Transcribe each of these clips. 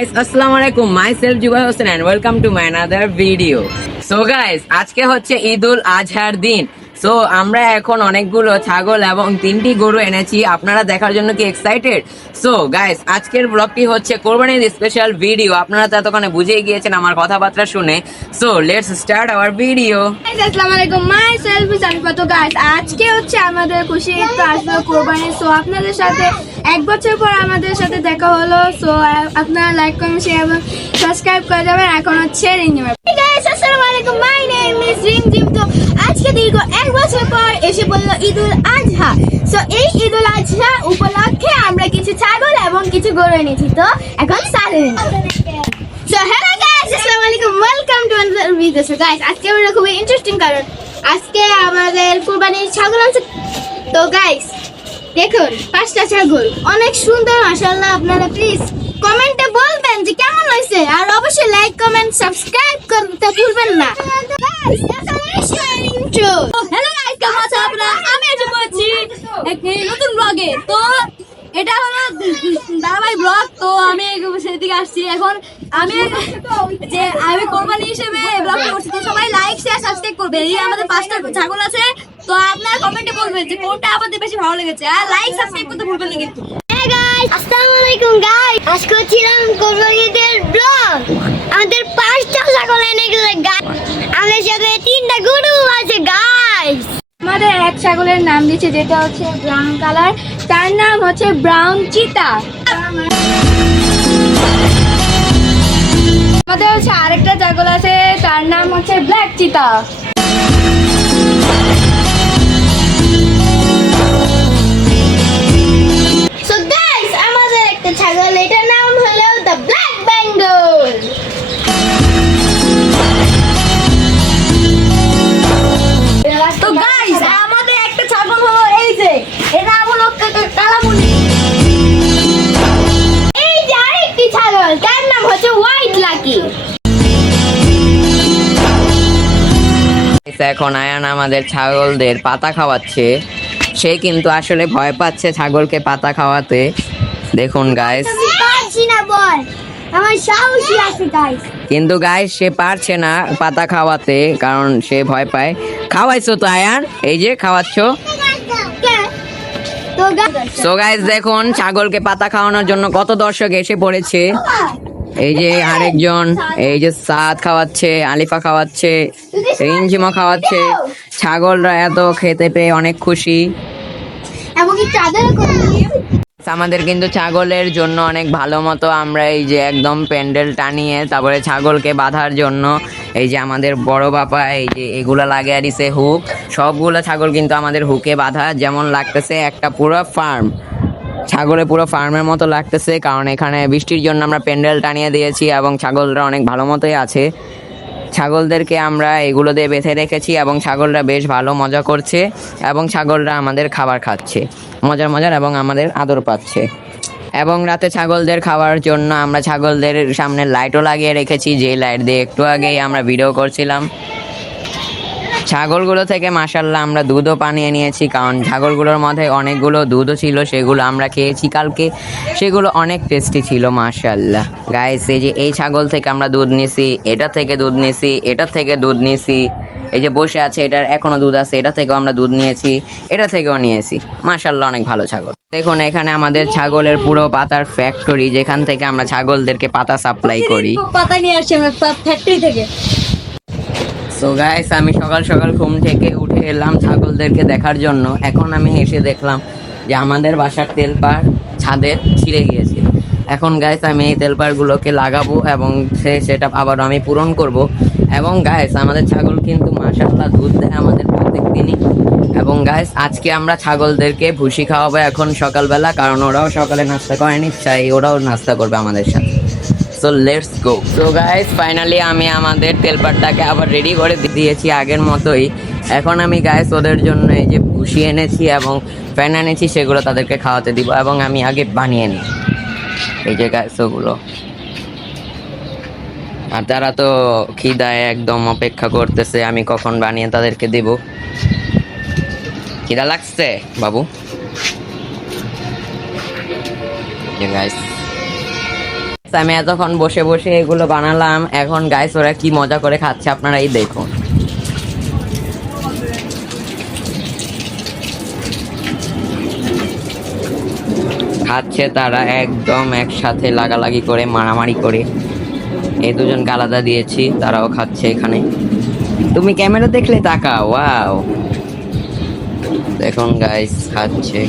guys, Assalamualaikum. Myself Jubair Hossain and welcome to my another video. So guys, আজকে হচ্ছে ঈদুল আজহার দিন। So আমরা এখন অনেকগুলো ছাগল এবং 3টি গরু এনেছি, আপনারা দেখার জন্য কি এক্সাইটেড? সো গাইস, আজকের ব্লগটি হচ্ছে কোরবানির স্পেশাল ভিডিও। আপনারা তো এতক্ষণে বুঝেই গিয়েছেন আমার কথাবার্তা শুনে। So let's start our video. আসসালামু আলাইকুম, মাইসেলফ সানিফা। তো গাইস, আজকে হচ্ছে আমাদের খুশি ঈদ তো আসবে কোরবানি। সো আপনাদের সাথে 1 বছর পর আমাদের সাথে দেখা হলো। সো আপনারা লাইক কমেন্ট শেয়ার এবং সাবস্ক্রাইব করে যাবেন। এখন হচ্ছে রিংজিম। Hey guys, আসসালামু আলাইকুম, মাই নেম ইজ রিংজিম। তো আজকে দীর্ঘ 1 বছর পর এসে পড়লো ঈদুল আজহা। সো এই ঈদুল আজহা উপলক্ষে আমরা কিছু ছাগল এবং কিছু গরু এনেছি। তো এখন সালেন। সো হ্যালো গাইস, আসসালামু আলাইকুম, welcome to another video. So guys, আজকে ভিডিও খুবই ইন্টারেস্টিং, কারণ আজকে আমাদের কুরবানির ছাগল আছে। তো গাইস দেখুন, 5টা ছাগল অনেক সুন্দর মাশাআল্লাহ। আপনারা প্লিজ কমেন্টে বলবেন যে কেমন হয়েছে, আর অবশ্যই লাইক কমেন্ট সাবস্ক্রাইব করতে ভুলবেন না। Guys, intro. হ্যালো গাইস, কেমন আছেন আপনারা? আমি এসে পড়েছি একটি নতুন ব্লগে। তো এটা হলো ধারাবাহিক ব্লগ। তো আমি সেদিকে আসছি। এখন আমি কোরবানি হিসেবে ব্লগ করছি। তো সবাই লাইক শেয়ার সাবস্ক্রাইব করবে। এই আমাদের 5টা ছাগল আছে। তো আপনারা কমেন্টে বলবেন যে কোনটা আপনাদের বেশি ভালো লেগেছে, আর লাইক সাবস্ক্রাইব করতে ভুলবেন না কিন্তু। Hey guys, আসসালামু আলাইকুম গাইস। আজকে ছিলাম কোরবানিদের ব্লগ। আমাদের 5টা ছাগল এনে গেছে গাইস। আমাদের সাথে 3টা গরু আছে গাইস। আমাদের এক ছাগলের নাম দিয়েছে, যেটা হচ্ছে ব্রাউন কালার। তার নাম হচ্ছে ব্রাউন চিতা। আমাদের হচ্ছে আরেকটা ছাগল আছে, তার নাম হচ্ছে ব্ল্যাক চিতা। সো গাইস, আমাদের একটা ছাগল, এটার নাম হলো দ্য ব্ল্যাক বেঙ্গল। তো গাইস, আমাদের একটা ছাগল হলো এই যে, এর নাম হলো কালামুনি। এই যে আরেকটি ছাগল, তার নাম হচ্ছে হোয়াইট লাকি। এখন আয়ান আমাদের ছাগলদের পাতা খাওয়াচ্ছে। সে কিন্তু আসলে ভয় পাচ্ছে ছাগলকে পাতা খাওয়াতে। দেখুন গাইস, পারছি না বল, আমার সাহসী আছে গাইস। কিন্তু গাইস সে পারছে না পাতা খাওয়াতে, কারণ সে ভয় পায়। খাওয়াইছো তো আয়ান, এই যে খাওয়াচ্ছো। সো গাইস, দেখুন ছাগলকে পাতা খাওয়ানোর জন্য কত দর্শক এসে পড়েছে। এই যে আরেকজন, এই যে সাদ খাওয়াচ্ছে, আলিফা খাওয়াচ্ছে, রিঞ্জিমা খাওয়াচ্ছে। ছাগলরা এত খেতে পেয়ে অনেক খুশি। আমাদের কিন্তু ছাগলের জন্য অনেক ভালো মতো আমরা এই যে একদম প্যান্ডেল টানিয়ে তারপরে ছাগলকে বাঁধার জন্য এই যে আমাদের বড় বাবা এই যে এগুলা লাগিয়ে দিছে হুক। সবগুলো ছাগল কিন্তু আমাদের হুকে বাঁধা, যেমন লাগতেছে একটা পুরো ফার্ম, ছাগলের পুরো ফার্মের মতো লাগতেছে। কারণ এখানে বৃষ্টির জন্য আমরা প্যান্ডেল টানিয়ে দিয়েছি এবং ছাগলরা অনেক ভালো মতোই আছে। ছাগলদেরকে আমরা এগুলো দিয়ে বেঁধে রেখেছি এবং ছাগলরা বেশ ভালো মজা করছে এবং ছাগলরা আমাদের খাবার খাচ্ছে মজার এবং আমাদের আদর পাচ্ছে। এবং রাতে ছাগলদের খাওয়ার জন্য আমরা ছাগলদের সামনে লাইটও লাগিয়ে রেখেছি, যে লাইট দিয়ে একটু আগেই আমরা ভিডিও করছিলাম। ছাগলগুলো থেকে মাশাআল্লাহ আমরা দুধও বানিয়ে নিয়েছি, কারণ ছাগলগুলোর মধ্যে অনেকগুলো দুধও ছিল, সেগুলো আমরা খেয়েছি কালকে, সেগুলো অনেক টেস্টি ছিল মাশাআল্লাহ। গাইস, এই যে এই ছাগল থেকে আমরা দুধ নিয়েছি, এটা থেকে দুধ নিয়েছি, এটা থেকে দুধ নিয়েছি, এই যে বসে আছে এটার এখনো দুধ আছে, এটা থেকেও আমরা দুধ নিয়েছি, এটা থেকেও নিয়েছি। মাশাআল্লাহ, অনেক ভালো ছাগল। দেখুন এখানে আমাদের ছাগলের পুরো পাতার ফ্যাক্টরি, যেখান থেকে আমরা ছাগলদেরকে পাতা সাপ্লাই করি। পাতা নিয়ে আসছি আমরা ফ্যাক্টরি থেকে। সো গাইস, আমি সকাল সকাল ঘুম থেকে উঠে এলাম ছাগলদেরকে দেখার জন্য। এখন আমি এসে দেখলাম যে আমাদের বাসার তেলপাড় ছাদে ছিঁড়ে গিয়েছে। এখন গাইস আমি এই তেলপাড়গুলোকে লাগাবো এবং সেটা আবারও আমি পূরণ করব। এবং গাইস, আমাদের ছাগল কিন্তু মাশাআল্লাহ দুধ দেয় আমাদের প্রত্যেক দিনই। এবং গাইস, আজকে আমরা ছাগলদেরকে ভুসি খাওয়াবো এখন সকালবেলা, কারণ ওরাও সকালে নাস্তা করেনি, চাই ওরাও নাস্তা করবে আমাদের সাথে। So let's go. So guys, finally আমি আমাদের তেলপাটটাকে আবার রেডি করে দিয়েছি আগের মতোই। এখন আমি গাইস ওদের জন্য এই যে ভুসি এনেছি এবং ফ্যান এনেছি, সেগুলো তাদেরকে খাওয়াতে দিব। এবং আমি আগে বানিয়ে নিই এই যে গাইস ওগুলো। আর তারা তো খিদায় একদম অপেক্ষা করতেছে আমি কখন বানিয়ে তাদেরকে দেব। খিদা লাগছে বাবু? গাইস আমি এতক্ষণ বসে বসে এগুলো বানালাম, এখন গাইস ওরা কি মজা করে খাচ্ছে আপনারাই দেখুন। খাচ্ছে তারা একদম একসাথে লাগালাগি করে, মারামারি করে। এই দুজনকে আলাদা দিয়েছি, তারাও খাচ্ছে এখানে। তুমি ক্যামেরা দেখলে তাকাও, ওয়াও দেখুন গাইস খাচ্ছে।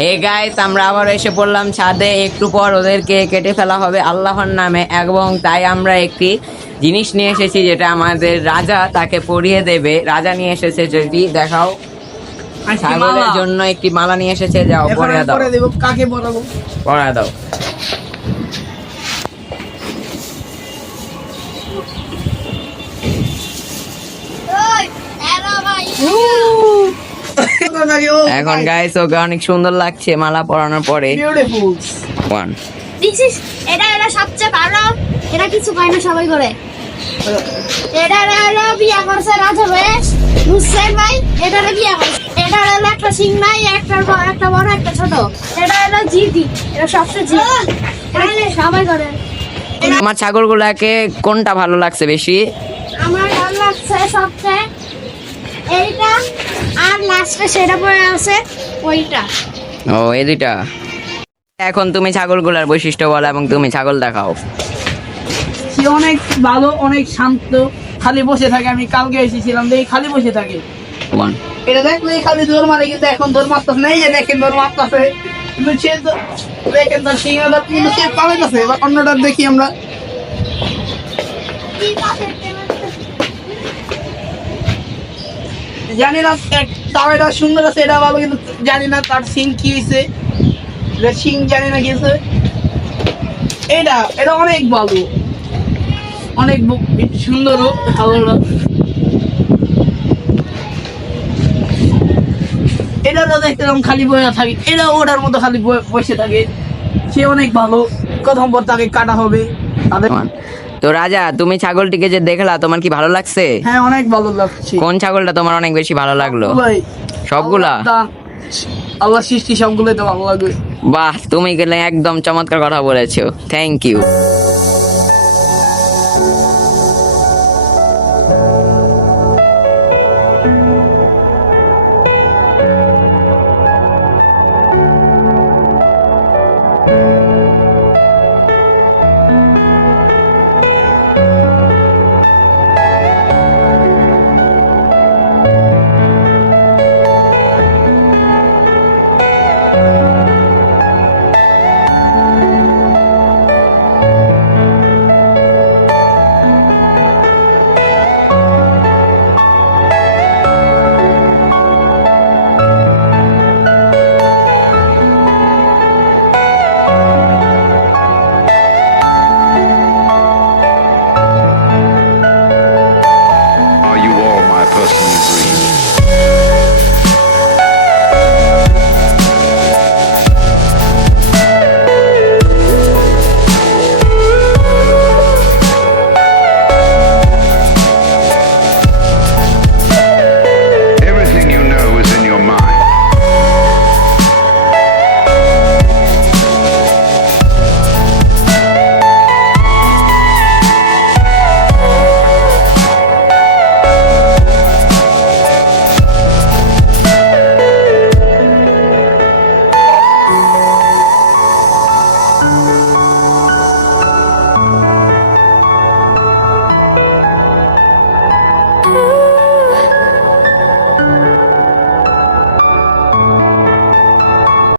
হে গাইস, আমরা আবার এসে পড়লাম ছাদে। একটু পর ওদেরকে কেটে ফেলা হবে আল্লাহর নামে, এবং তাই আমরা একটি জিনিস নিয়ে এসেছি যেটা আমাদের রাজা তাকে পরিয়ে দেবে। রাজা নিয়ে এসেছে, যদি দেখাও, ছাগলের জন্য একটি মালা নিয়ে এসেছে। যাও পরিয়ে দাও। কাকে পরাবো? পরিয়ে দাও। এখন গাইস ওকে অনেক সুন্দর লাগছে মালা পরানোর পরে। বিউটিফুল। ওয়ান এটা সবচেয়ে ভালো। এটা কিছু পায় না, সবাই করে। এটা হলো বিয়া করছে রাজা বেশ হুসেন ভাই। এটা বিয়া করছে। এটা হলো একটা সিং নাই, একটা বড় একটা ছোট। এটা হলো জিদি। এটা সবচেয়ে জিদি। সবাই করে। আমার ছাগলগুলাকে কোনটা ভালো লাগছে বেশি? আমার ভালো লাগছে সবচেয়ে এইটা, আর লাস্টে সেটা পরে আছে ওইটা। ও, এই দুইটা। এখন তুমি ছাগলগুলার বৈশিষ্ট্য বলো এবং তুমি ছাগল দেখাও। সে অনেক ভালো, অনেক শান্ত, খালি বসে থাকে। আমি কালকে এসেছিলাম, দেখি খালি বসে থাকে। ওয়ান এটা দেখলে খালি দৌড় মারে, কিন্তু এখন দৌড় মারতেছে না। এই যে দেখেন দৌড় মারতেছে, কিন্তু সে দেখেন তার সিংহটা কিন্তু সে পালাইতেছে। এবার অন্যটা দেখি আমরা। জানি না, তাও এটা সুন্দর আছে, এটা ভালো, কিন্তু জানি না তার সিং কি হয়েছে। সিং জানি না কি হয়েছে। এটা অনেক ভালো, অনেক সুন্দর ভালো। এটা তো দেখতে খালি বসে থাকে, এটা ওটার মতো খালি বসে থাকে। সে অনেক ভালো, প্রথম পর তাকে কাটা হবে তাদের। তো রাজা, তুমি ছাগলটিকে যে দেখলা, তোমার কি ভালো লাগছে? হ্যাঁ, অনেক ভালো লাগছে। কোন ছাগলটা তোমার অনেক বেশি ভালো লাগলো? ভাই, সবগুলা? আল্লাহ সৃষ্টি সবগুলোই তো ভালো লাগে। বাহ, তুমি গেলে একদম চমৎকার কথা বলেছো। Thank you. Are you all my personal